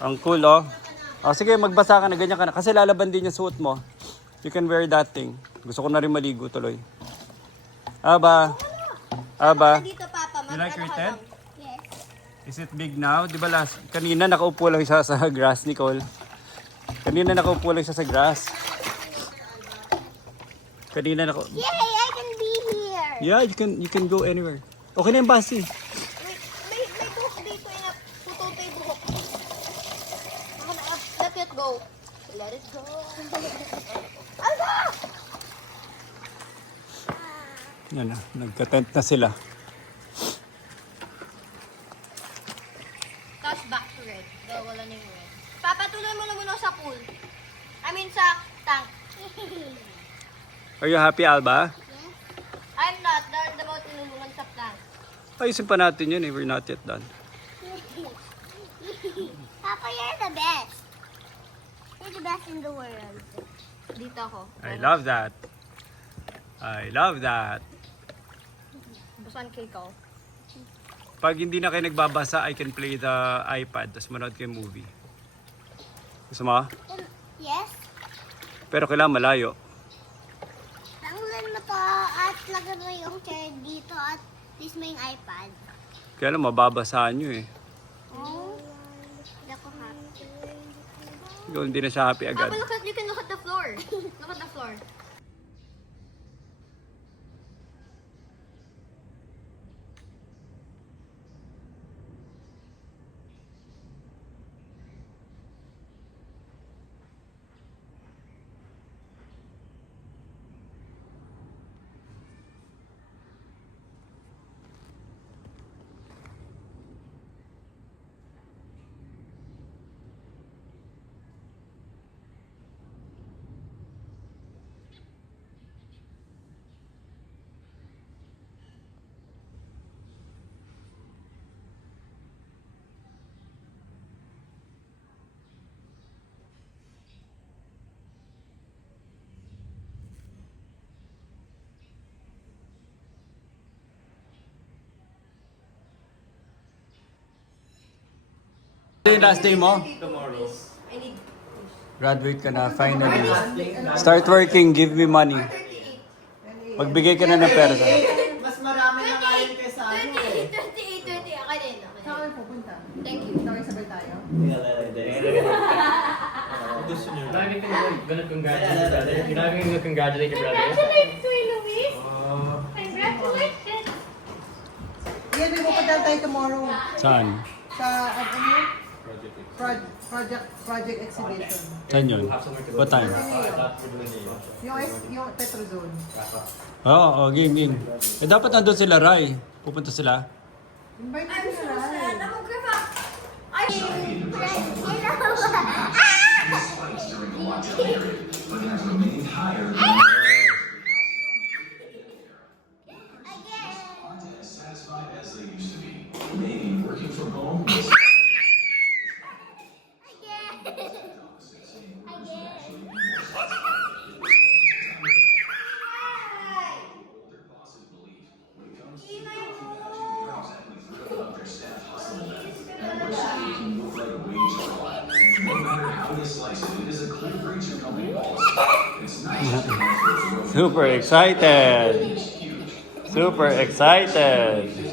Ang cool, oh. Oh, sige, magbasa ka na, ganyan ka na. Kasi lalaban din yung suot mo. You can wear that thing. Gusto ko na rin maligo tuloy. Aba. Aba. Dito, Papa. You like your tent? Yes. Is it big now? Di ba kanina nakaupo lang siya sa grass, Nicole. Kanina nakaupo lang siya sa grass. Kanina Yay, I can be here. Yeah, you can go anywhere. Okay na yung bus eh. May buhok dito na pututoy buhok. Let it go. Let it go. Alba! Yan na, nagka-tent na sila. Tapos back to red. Wala na yung red. Papatuloy mo na muna sa pool. I mean sa tank. Are you happy, Alba? Yes. I'm not. They're about tinulungan sa tank. Ayusin pa natin yun eh. We're not yet done. Papa, you're the best. You're the best in the world. Dito ako. I love that. I love that. Basan cake ako. Pag hindi na kayo nagbabasa, I can play the iPad. Tapos manood kayo movie. Gusto mo? Yes. Pero kailangan malayo. Tangulan mo to at lagyan mo yung chair dito at this mo yung iPad. Kaya lang, mababasaan nyo eh. Oh. Hindi ako happy. Ikaw hindi na siya happy agad. Papa, you can look at the floor. Look at the floor. Ito yung last day mo? Tomorrow. Graduate ka na, finally. Start working, give me money. Magbigay ka na ng pera. Mas marami na ngayon kaysa ano eh. 38. Ako din. Saan kayo pupunta? Thank you. Sabay-sabay tayo? Gusto niyo. You're gonna congratulate your brother. Congratulations, Kuya Luis. Oh. Congratulations. Yeah, may pupunta tayo tomorrow Saan? sa, ano yun? Project exhibition. Saan yun? What time? Yung Petrozone. Oo, game. Eh dapat nandun sila, Rai. Pupunta sila. Invite I'm mo so sila. sad. I'm a grandma. Super excited. Super excited.